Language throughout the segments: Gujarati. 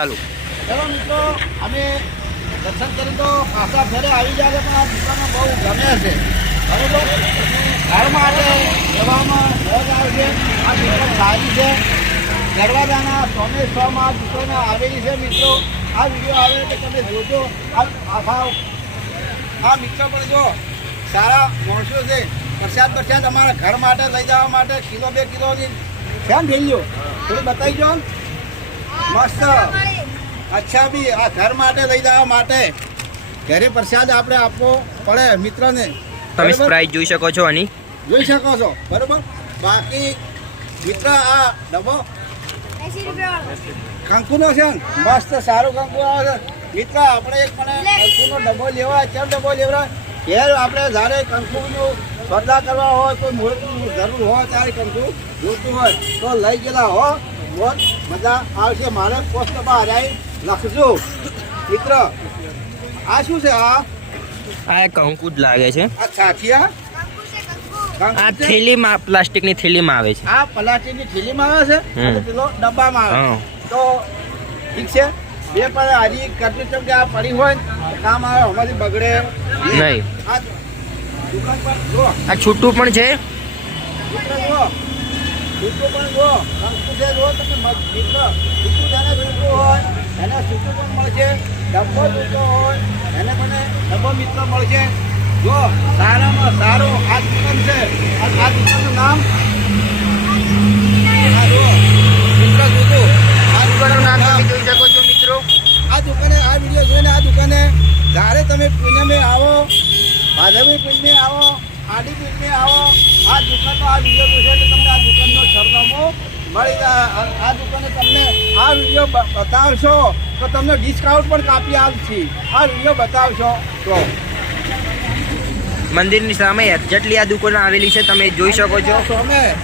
ચાલુ. ચલો મિત્રો, અમે દર્શન કરી તો પાછા ઘરે આવી જાય પણ આ દુકાનો બહુ ગમે છે. બરોબર? ઘર માટે જવામાં મોજ આવશે આ દુકાન સારી છે. દરવાજાના સોને છમાં દુકાનો આવેલી છે, મિત્રો. આ વીડિયો આવે તો તમે જોજો. આ આ મિત્રો, પણ જો, સારા માણસો છે. પ્રસાદ પ્રસાદ અમારા ઘર માટે લઈ જવા માટે કિલો બે કિલોની કેમ ગયો થોડી બતાવી જો મસ્ત. અચ્છા બી આ ઘર માટે લઈ જવા માટે. ઘરે પ્રસાદ આપણે આપવો પડે મિત્રને. તમે પ્રાઇસ જોઈ શકો છો આની. જોઈ શકો છો. બરોબર? બાકી મિત્ર આ ડબ્બો? કંકુનો છે મસ્ત સારું કંકુ આવે છે. મિત્ર આપણે એક મને કંકુનો ડબ્બો લેવા કેમ ડબ્બો લેવા ઘેર આપણે જ્યારે કંકુનું સ્પર્ધા કરવા હોય કોઈ મુહૂર્તની જરૂર હોય ત્યારે કંકુ જોતું હોય. તો લઈ ગયેલા હો. બહુ મજા આવશે. મારે પોસ્ટ હરાઈ લખજો. મિત્ર આ શું છે આ? આ કંકુ જ લાગે છે. આ છાઠિયા આ? થેલીમાં પ્લાસ્ટિકની થેલીમાં આવે છે. આ પ્લાસ્ટિકની થેલીમાં આવે છે? અને પેલો ડબ્બામાં આવે. તો ઠીક છે? બે પણ હજી કરતું છે કે આ પડી હોય કામ આવે અમારી બગડે. નહીં. આ છૂટું પણ છે. મિત્ર પણ જો સંસ્કૃતિ જો તમે મિત્ર છૂટું જેને છૂટું હોય એને છૂટું પણ મળશે ડબ્બો છૂટો હોય એને મને ડબ્બો મિત્ર મળશે જો સારામાં સારું આ દુકાન છે આ દુકાનનું નામ મિત્ર છૂટું આ દુકાનનું નામ જોઈ શકો છો મિત્રો આ દુકાને આ વીડિયો જોઈને આ દુકાને જ્યારે તમે પૂનમે આવો ભાદરવી પૂનમે આવો આડી પૂનમે આવો. આ દુકાનનો આ વીડિયો જોશો એટલે તમને આ દુકાનનો સરનામું મળી આ- દુકાને તમને આ વીડિયો બતાવશો તો તમને ડિસ્કાઉન્ટ પણ કાપી આવશે આ વીડિયો બતાવશો તો. મંદિરની સામે જેટલી આ દુકાન આવેલી છે તમે જોઈ શકો છો. સામે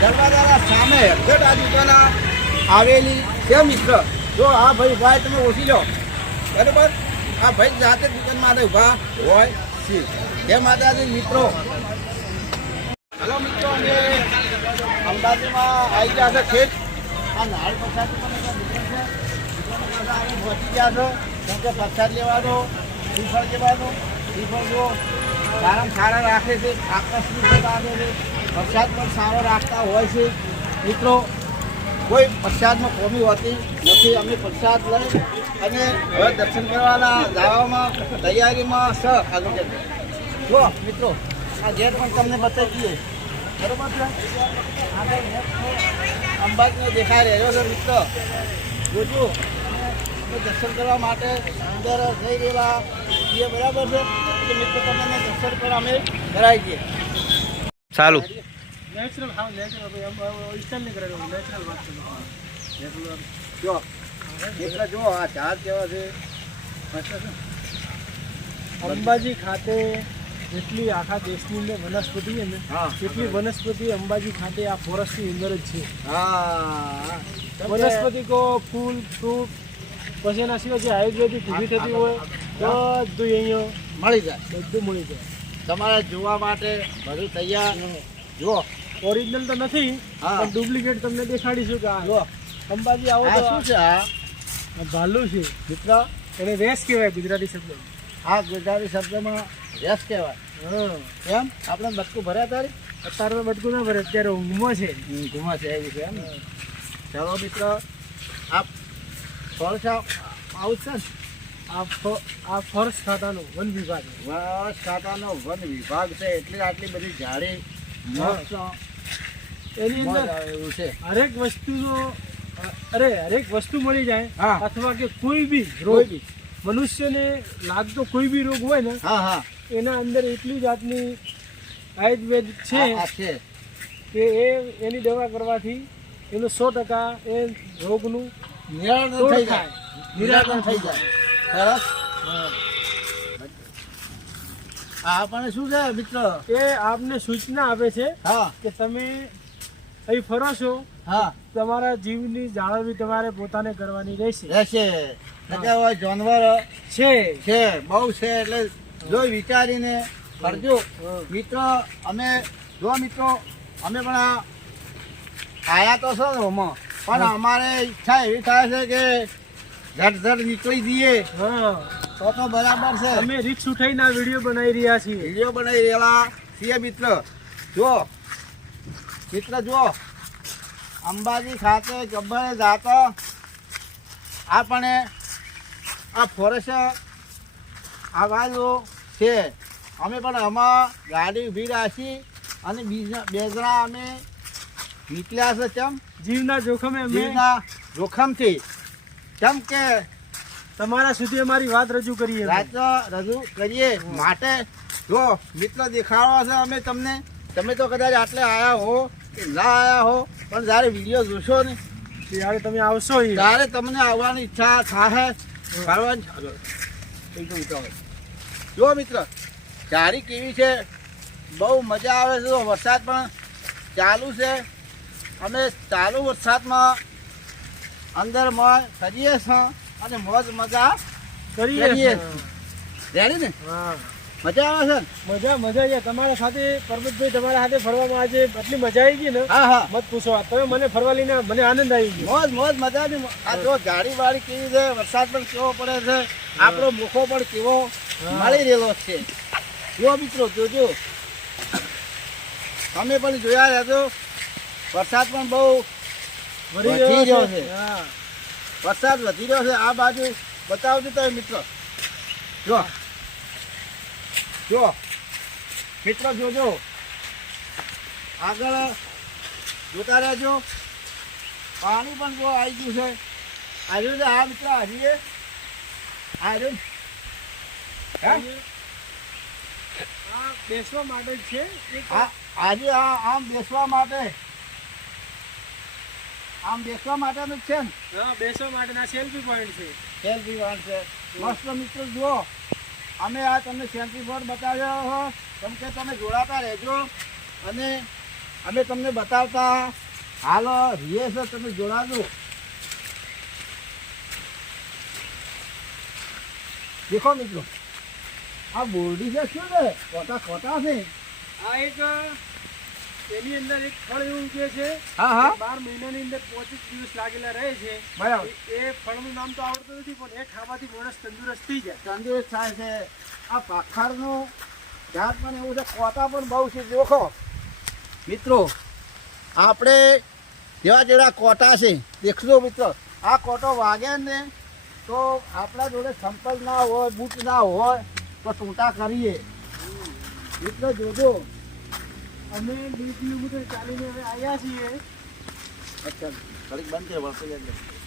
દરવાજાના સામે એક્ઝેક્ટ આ દુકાન આવેલી છે મિત્ર. જો આ ભાઈ ભાઈ તમે ઓછી લો. બરાબર? આ ભાઈ જાતે દુકાન માટે ઊભા હોય. છે જય માતાજી, મિત્રો. હલો, મિત્રો, અમે અમદાવાદમાં આવી ગયા છે ખેત. આ નાળ પ્રસાદ પહોંચી ગયા છો. કેમ કે પ્રસાદ લેવાનો શ્રીફળ લેવાનો શ્રીફળ જો સારામાં સારા રાખે છે, આકર્ષણ પ્રસાદ પણ સારો રાખતા હોય છે. મિત્રો કોઈ પ્રસાદમાં કોમી હોતી નથી. અમે પ્રસાદ લઈ અને હવે દર્શન કરવાના જવામાં તૈયારીમાં સ આગળ જતા જો મિત્રો આ ગેટ પણ તમને બતાવી દઈએ બરોબર છે. અંબાજીને દેખાઈ રહ્યો છે મિત્ર. જોજો. દર્શન કરવા માટે અંદર જઈ રહેલા એ બરાબર છે? મિત્રો તમને દર્શન પણ અમે કરાવી દઈએ. ચાલુ. નેચરલ હા નેચરલ ઇન્સ્ટન્ટ નહીં કરેલું નેચરલ વાત છે જો નેચરલ જો આ ચાર કેવા છે? અંબાજી ખાતે જેટલી આખા દેશની અંદર વનસ્પતિ છે ને એટલી વનસ્પતિ અંબાજી ખાતે આ ફોરેસ્ટની અંદર જ છે. હા. વનસ્પતિ કો ફૂલ ફ્રૂટ પછી એના સિવાય જે આયુર્વેદિક ઊભી થતી હોય બધું અહીંયા મળી જાય. બધું મળી જાય. તમારે જોવા માટે બધું તૈયાર. જો ઓરિજિનલ તો નથી. પણ ડુપ્લિકેટ તમને દેખાડીશું કે આ જો અંબાજી આવો આ તો શું છે આ? ભાલુ છે. મિત્ર? એને રેસ કહેવાય ગુજરાતી શબ્દ આ ગુજરાતી શબ્દમાં રેસ કહેવાય. હા. એમ? આપણે બટકું ભર્યા તારી અત્યારે તો બટકું ના ભરે અત્યારે ઊંઘમાં છે. ઘુમા છે એવી છે એમ? ચાલો મિત્ર આ ફળ છે આવું છે ને? આ ફ- આ ફોરેસ્ટ ખાતાનું વન વિભાગ વન ખાતાનો વન વિભાગ છે એટલે આટલી બધી જાડી મસ્ત એની અંદર એવું છે. હરેક વસ્તુનો અરે હરેક વસ્તુ મળી જાય હા. અથવા કે કોઈ બી રોગ મનુષ્યને લાગતો કોઈ બી રોગ હોય ને હા હા. એના અંદર એટલી જાતની આયુર્વેદ છે કે એ એની દવા કરવાથી એનું સો ટકા એ રોગનું નિરાકરણ થઈ. જાય. નિરાકરણ થઈ જાય. સરસ? આ આપણને શું છે મિત્ર? એ આપને સૂચના આપે છે હા. કે તમે અહીં ફરો છો? હા. તમારા જીવની જાળવણી તમારે પોતાને કરવાની રહેશે. રહેશે. જાનવર છે. છે બહુ છે એટલે જોઈ વિચારીને કરજો. મિત્ર અમે જો મિત્રો અમે પણ આયા તો છો ને ઓમાં પણ અમારે ઈચ્છા એવી થાય છે કે ઝટ ઝટ નીકળી જઈએ. હા. તો તો બરાબર છે. અમે રિક્ષ ઉઠાઈને આ વીડિયો બનાવી રહ્યા છીએ. વીડિયો બનાવી રહેલા છીએ મિત્ર. જો મિત્ર જો અંબાજી ખાતે ગબ્બરે જાતો આપણે આ ફોરેસ્ટ આવેલું છે. અમે પણ આમાં ગાડી ઊભી રાખી અને બીજા બે અમે નીકળ્યા છે ચમ જીવના જોખમે જીવના જોખમથી. કેમ કે તમારા સુધી અમારી વાત રજૂ કરીએ વાત રજૂ કરીએ માટે. જો મિત્ર દેખાડવા છે અમે તમને તમે તો કદાચ આટલે આવ્યા હો. કે ના આયા હો પણ જ્યારે વીડિયો જોશો ને ત્યારે તમે આવશો ત્યારે તમને આવવાની ઈચ્છા થાય ફરવાની. જો મિત્ર ચારી કેવી છે? બહુ મજા આવે છે વરસાદ પણ ચાલુ છે. અમે ચાલુ વરસાદમાં અંદર મોજ કરીએ છીએ અને મોજ મજા કરીએ કરીએ. છીએ. ને? હા. મજા આવે છે ને? મજા મજા છે. તમારા સાથે પરમિતભાઈ તમારા સાથે ફરવામાં આજે એટલી મજા આવી ગઈ ને. હા હા. મત પૂછો. તમે મને ફરવા લઈને મને આનંદ આવી ગયો. મોજ મોજ મજા ની આ જો ગાડી વાળી કેવી છે વરસાદ પણ કેવો પડે છે આપણો મુખો પણ કેવો મળી રહેલો છે. જો મિત્રો જોજો. તમે પણ જોયા રહેજો વરસાદ પણ બહુ વધી રહ્યો છે. વરસાદ વધી રહ્યો છે. આ બાજુ બતાવજો તમે મિત્રો. જો જો મિત્રો જોજો. આગળ જોતા રહેજો. પાણી પણ જો આવી ગયું છે. આજુ છે આ મિત્ર હાજીએ આજુ બેસવા માટે છે? આજે આ આમ બેસવા માટે. આમ બેસવા માટેનું છે ને? હા બેસવા માટેના સેલ્ફી પોઈન્ટ છે. સેલ્ફી પોઈન્ટ છે. મસ્ત મિત્રો જુઓ. અમે આ તમને સેન્ટ્રી બોર્ડ બતાવ્યો હો. કેમ કે તમે જોડાતા રહેજો. અને અમે તમને બતાવતા. હાલ રીએ તમે જોડાજો. દેખો મિત્રો, આ બોરડી છે શું છે? ખોટા ખોટા છે. આ એક એની અંદર એક ફળ એવું જે છે હા હા. બાર મહિનાની અંદર પચીસ દિવસ લાગેલા રહે છે. બરાબર. એ ફળનું નામ તો આવડતું નથી પણ એ ખાવાથી માણસ તંદુરસ્ત થઈ જાય. તંદુરસ્ત થાય છે. આ પાખરનું જાત પણ એવું છે કોટા પણ બહુ છે. જોખો મિત્રો આપણે જેવા જેવા કોટા છે દેખજો મિત્રો. આ કોટો વાગે ને તો આપણા જોડે સંપલ ના હોય બૂટ ના હોય તો ટૂંટા કરીએ. મિત્રો જોજો. અમે બે કિલોમીટર ચાલીને હવે આવ્યા છીએ. અચ્છા ઘડીક બંધ વળતો જાય